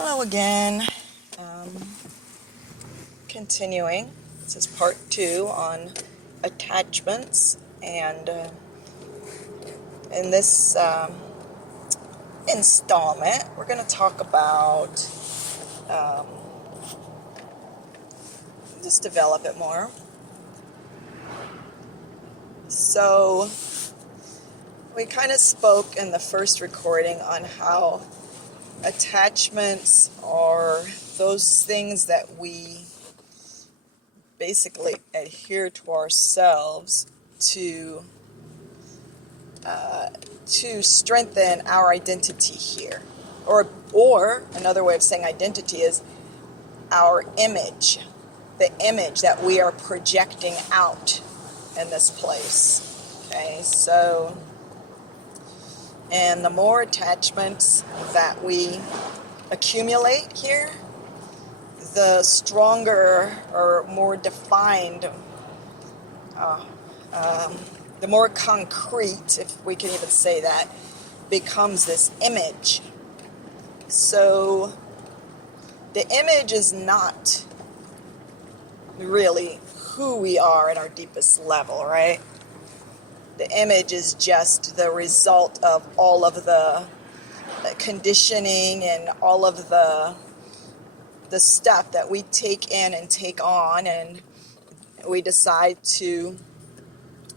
Hello again. Continuing. This is part 2 on attachments, and in this installment, we're going to talk about just develop it more. So, we kind of spoke in the first recording on how attachments are those things that we basically adhere to ourselves to strengthen our identity here, or another way of saying identity is our image, the image that we are projecting out in this place. Okay, so, and the more attachments that we accumulate here, the stronger or more defined, the more concrete, if we can even say that, becomes this image. So the image is not really who we are at our deepest level, right? The image is just the result of all of the conditioning and all of the stuff that we take in and take on, and we decide to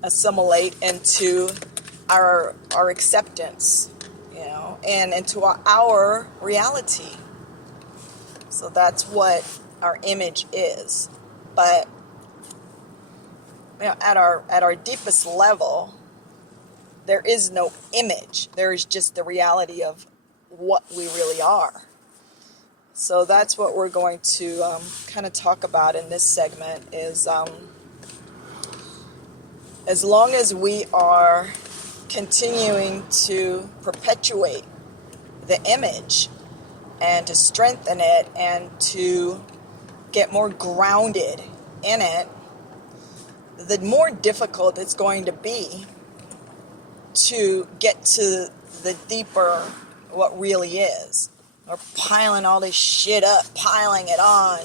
assimilate into our acceptance, and into our reality. So that's what our image is. But at our deepest level, there is no image. There is just the reality of what we really are. So that's what we're going to kind of talk about in this segment is as long as we are continuing to perpetuate the image and to strengthen it and to get more grounded in it, the more difficult it's going to be to get to the deeper what really is. We're piling all this shit up, piling it on,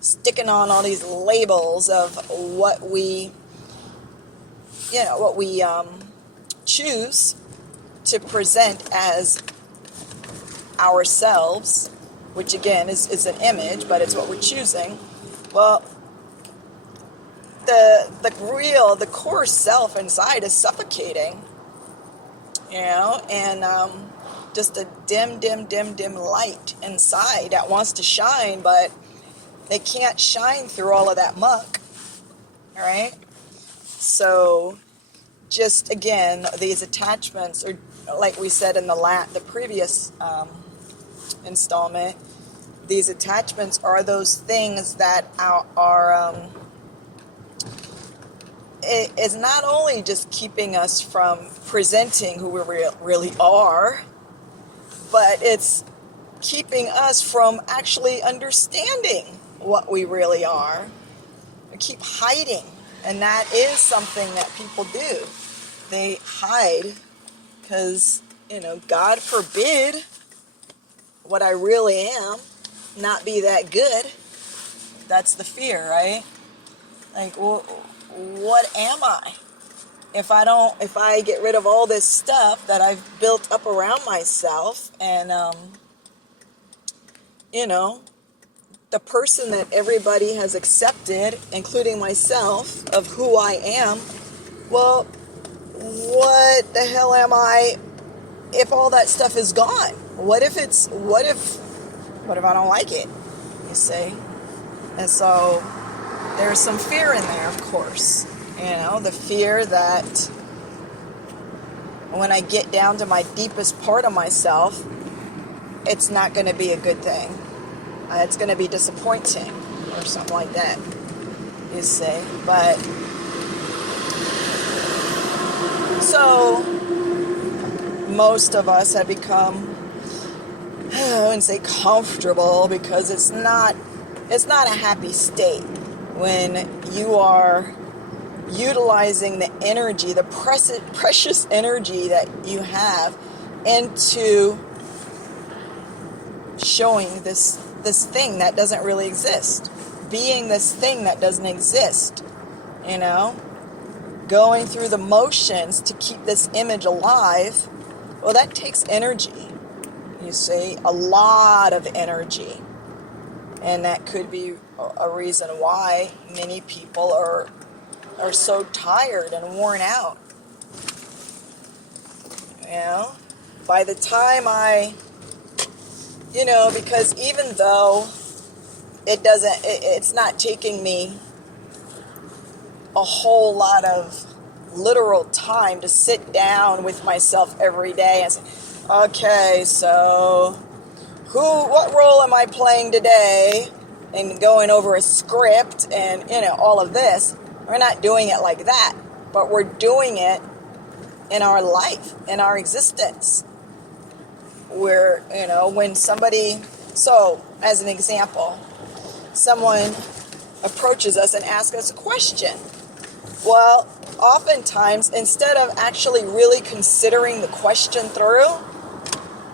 sticking on all these labels of what we choose to present as ourselves, which again is an image, but it's what we're choosing. Well, the core self inside is suffocating, and just a dim light inside that wants to shine, but they can't shine through all of that muck. All right. So, just again, these attachments are, like we said in the previous installment. These attachments are those things that are it is not only just keeping us from presenting who we really are, but it's keeping us from actually understanding what we really are. We keep hiding, and that is something that people do. They hide because, God forbid what I really am not be that good. That's the fear, right? Like, what am I? If I get rid of all this stuff that I've built up around myself, and, the person that everybody has accepted, including myself, of who I am, well, what the hell am I if all that stuff is gone? What if I don't like it, you see? And so there's some fear in there, of course. The fear that when I get down to my deepest part of myself, it's not going to be a good thing. It's going to be disappointing or something like that, you see. But so most of us have become, I wouldn't say comfortable, because it's not a happy state when you are utilizing the energy, the precious energy that you have, into showing this thing that doesn't really exist, being this thing that doesn't exist, you know, going through the motions to keep this image alive. Well, that takes energy, you see, a lot of energy. And that could be a reason why many people are so tired and worn out. You know, by the time because even though it's not taking me a whole lot of literal time to sit down with myself every day and say, okay, so what role am I playing today? And going over a script and, all of this. We're not doing it like that, but we're doing it in our life, in our existence. Where, when somebody, so as an example, someone approaches us and asks us a question. Well, oftentimes, instead of actually really considering the question through,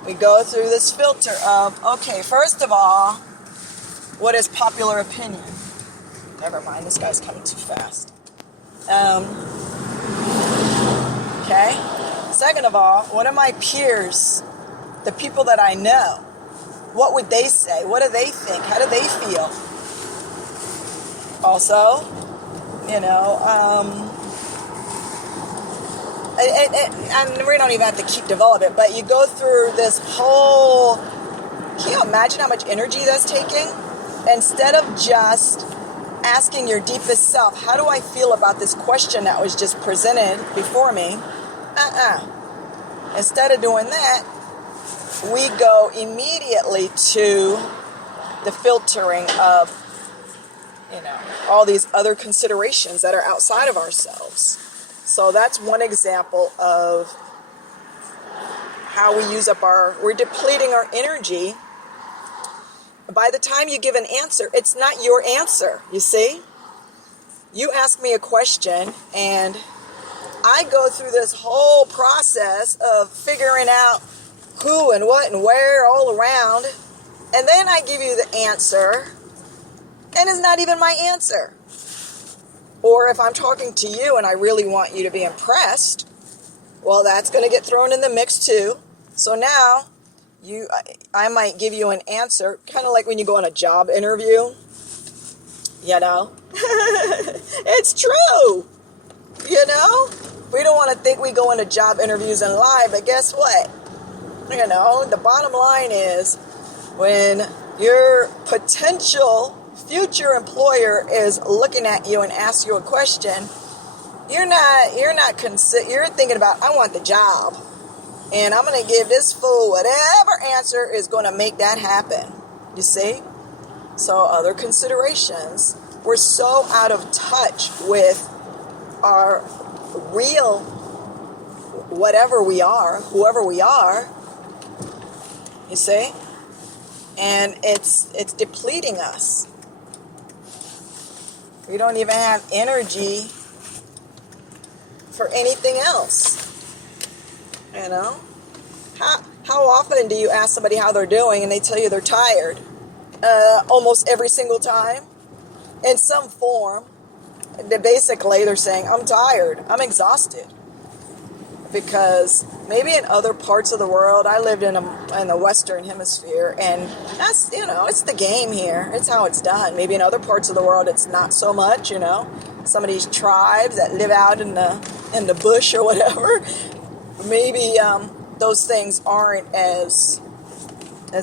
we go through this filter of, okay, first of all, what is popular opinion? Never mind, this guy's coming too fast. Okay. Second of all, what are my peers, the people that I know? What would they say? What do they think? How do they feel? Also, and we don't even have to keep developing it, but you go through this whole, can you imagine how much energy that's taking? Instead of just asking your deepest self, how do I feel about this question that was just presented before me? Instead of doing that, we go immediately to the filtering of, all these other considerations that are outside of ourselves. So that's one example of how we use up we're depleting our energy. By the time you give an answer, it's not your answer, you see? You ask me a question, and I go through this whole process of figuring out who and what and where all around, and then I give you the answer, and it's not even my answer. Or if I'm talking to you and I really want you to be impressed, well, that's going to get thrown in the mix too. So now I might give you an answer, kind of like when you go on a job interview. It's true. We don't want to think we go into job interviews and lie, but guess what? The bottom line is, when your potential future employer is looking at you and asks you a question, you're thinking about, I want the job, and I'm going to give this fool whatever answer is going to make that happen. You see? So other considerations. We're so out of touch with our real whatever we are, whoever we are. You see? And it's depleting us. We don't even have energy for anything else. How often do you ask somebody how they're doing and they tell you they're tired? Almost every single time. In some form. Basically, they're saying, I'm tired. I'm exhausted. Because maybe in other parts of the world, I lived in the Western Hemisphere, and that's, it's the game here. It's how it's done. Maybe in other parts of the world, it's not so much, Some of these tribes that live out in the bush or whatever, maybe those things aren't as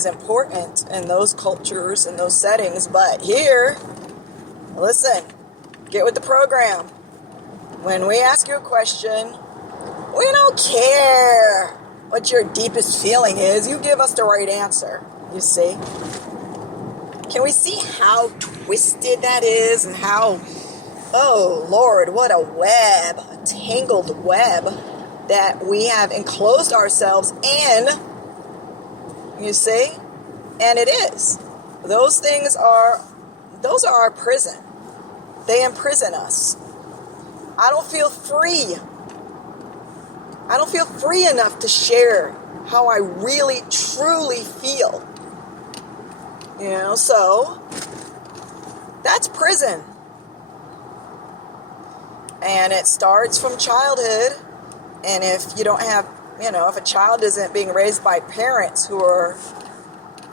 important in those cultures and those settings. But here, listen, get with the program. When we ask you a question, we don't care what your deepest feeling is. You give us the right answer, you see. Can we see how twisted that is, and how, oh Lord, what a web, a tangled web that we have enclosed ourselves in, you see? And it is. Those are our prison. They imprison us. I don't feel free. I don't feel free enough to share how I really, truly feel. So that's prison. And it starts from childhood. And if you don't have, if a child isn't being raised by parents who are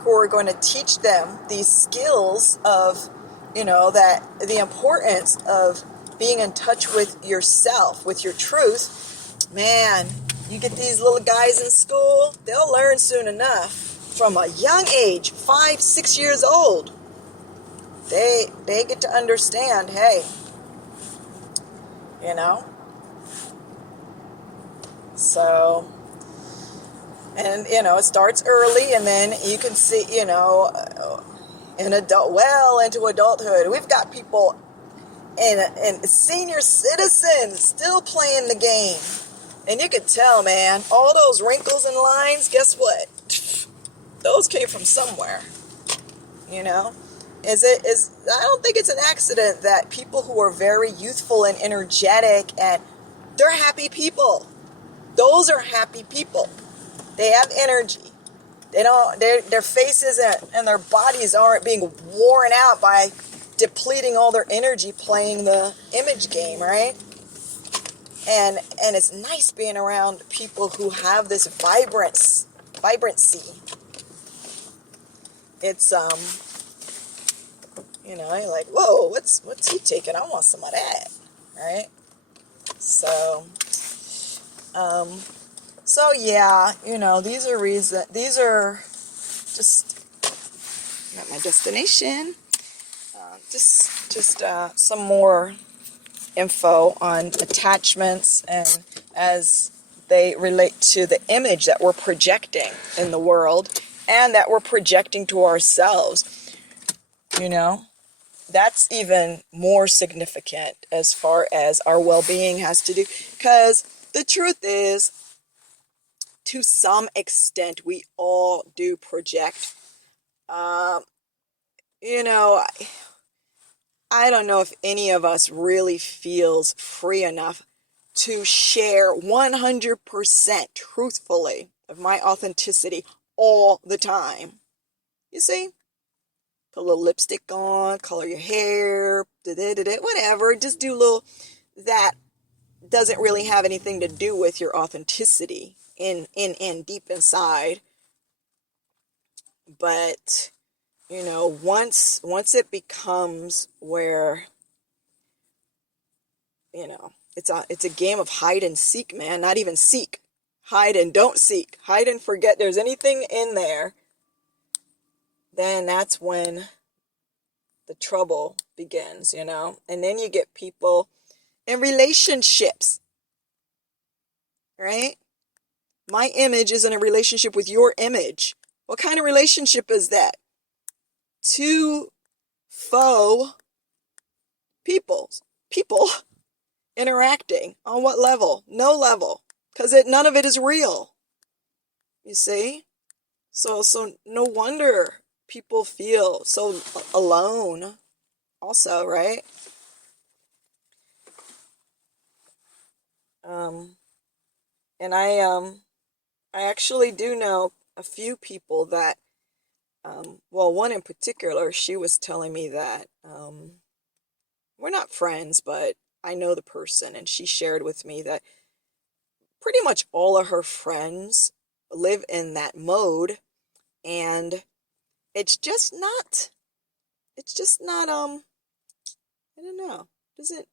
going to teach them these skills of, that the importance of being in touch with yourself, with your truth, man, you get these little guys in school, they'll learn soon enough from a young age, 5, 6 years old. They get to understand, hey, you know, so, and, it starts early, and then you can see, into adulthood, we've got people and senior citizens still playing the game. And you could tell, man, all those wrinkles and lines, guess what? Those came from somewhere, you know? I don't think it's an accident that people who are very youthful and energetic, and they're happy people. Those are happy people. They have energy. Their faces and their bodies aren't being worn out by depleting all their energy playing the image game, right? And it's nice being around people who have this vibrancy. It's you're like, whoa, what's he taking? I want some of that, right? So yeah, these are just at my destination. Just some more info on attachments and as they relate to the image that we're projecting in the world and that we're projecting to ourselves. That's even more significant as far as our well-being has to do, because the truth is, to some extent, we all do project. You know, I don't know if any of us really feels free enough to share 100% truthfully of my authenticity all the time. You see? Put a little lipstick on, color your hair, whatever. Just do a little that doesn't really have anything to do with your authenticity in deep inside. But once it becomes where it's a game of hide and seek, man. Not even seek. Hide and don't seek. Hide and forget there's anything in there. Then that's when the trouble begins, And then you get people in relationships, right? My image is in a relationship with your image. What kind of relationship is that? Two faux people interacting on what level? No level, because none of it is real. You see? So no wonder people feel so alone also, right? And I actually do know a few people that one in particular, she was telling me that we're not friends, but I know the person, and she shared with me that pretty much all of her friends live in that mode, and it's just not I don't know, doesn't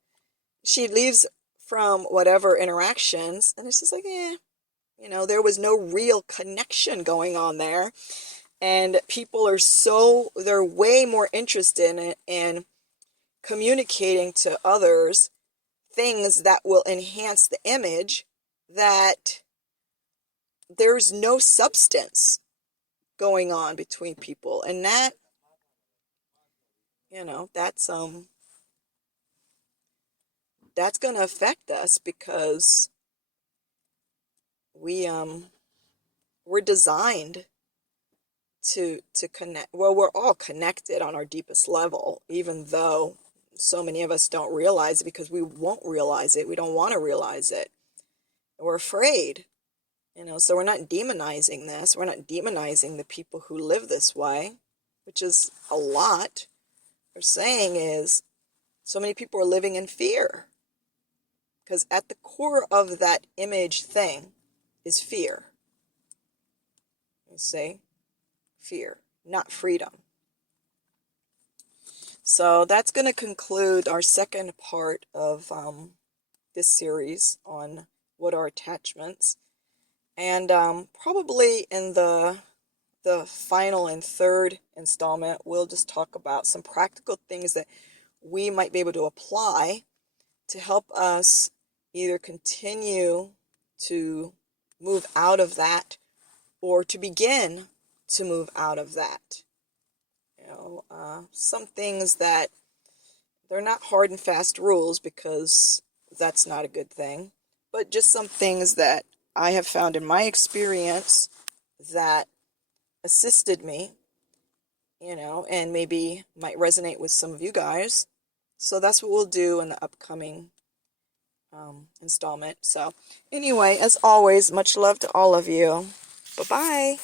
she leaves from whatever interactions, and it's just like, there was no real connection going on there, and people they're way more interested in communicating to others things that will enhance the image, that there's no substance going on between people. And that, that's going to affect us, because we're designed to connect. Well, we're all connected on our deepest level, even though so many of us don't realize it, because we won't realize it. We don't want to realize it. We're afraid, so we're not demonizing this. We're not demonizing the people who live this way. which is a lot. What they're saying is so many people are living in fear. Because at the core of that image thing is fear. You see? Fear, not freedom. So that's going to conclude our second part of this series on what are attachments. And probably in the final and third installment, we'll just talk about some practical things that we might be able to apply to help us either continue to move out of that or to begin to move out of that. Some things that they're not hard and fast rules, because that's not a good thing, but just some things that I have found in my experience that assisted me, and maybe might resonate with some of you guys. So that's what we'll do in the upcoming installment. So anyway, as always, much love to all of you. Bye-bye.